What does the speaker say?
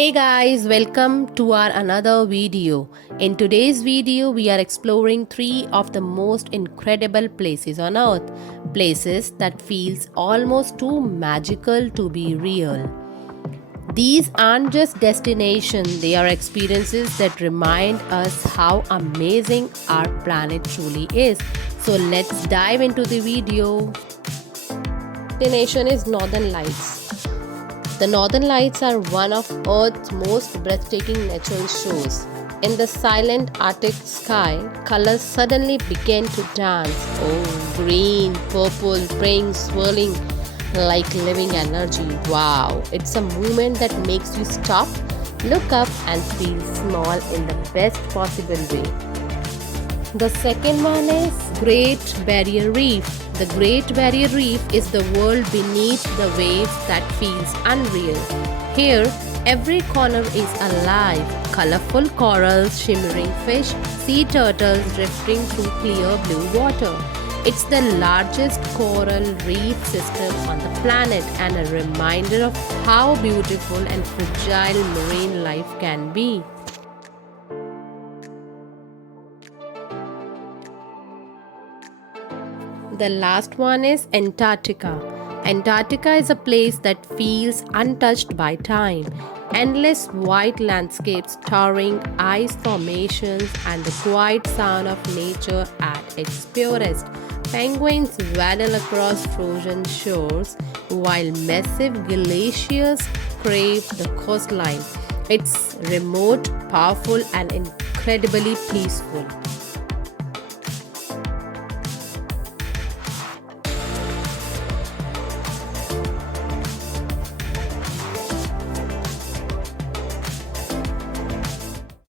Hey guys, welcome to our another video. In today's video, we are exploring 3 of the most incredible places on earth. Places that feels almost too magical to be real. These aren't just destinations, they are experiences that remind us how amazing our planet truly is. So let's dive into the video. Destination is Northern Lights. The Northern Lights are one of Earth's most breathtaking natural shows. In the silent Arctic sky, colors suddenly begin to dance. Oh, green, purple, pink, swirling like living energy. Wow, it's a moment that makes you stop, look up, and feel small in the best possible way. The second one is Great Barrier Reef. The Great Barrier Reef is the world beneath the waves that feels unreal. Here, every corner is alive. Colorful corals, shimmering fish, sea turtles drifting through clear blue water. It's the largest coral reef system on the planet and a reminder of how beautiful and fragile marine life can be. The last one is Antarctica. Antarctica is a place that feels untouched by time. Endless white landscapes, towering ice formations, and the quiet sound of nature at its purest. Penguins waddle across frozen shores, while massive glaciers scrape the coastline. It's remote, powerful, and incredibly peaceful.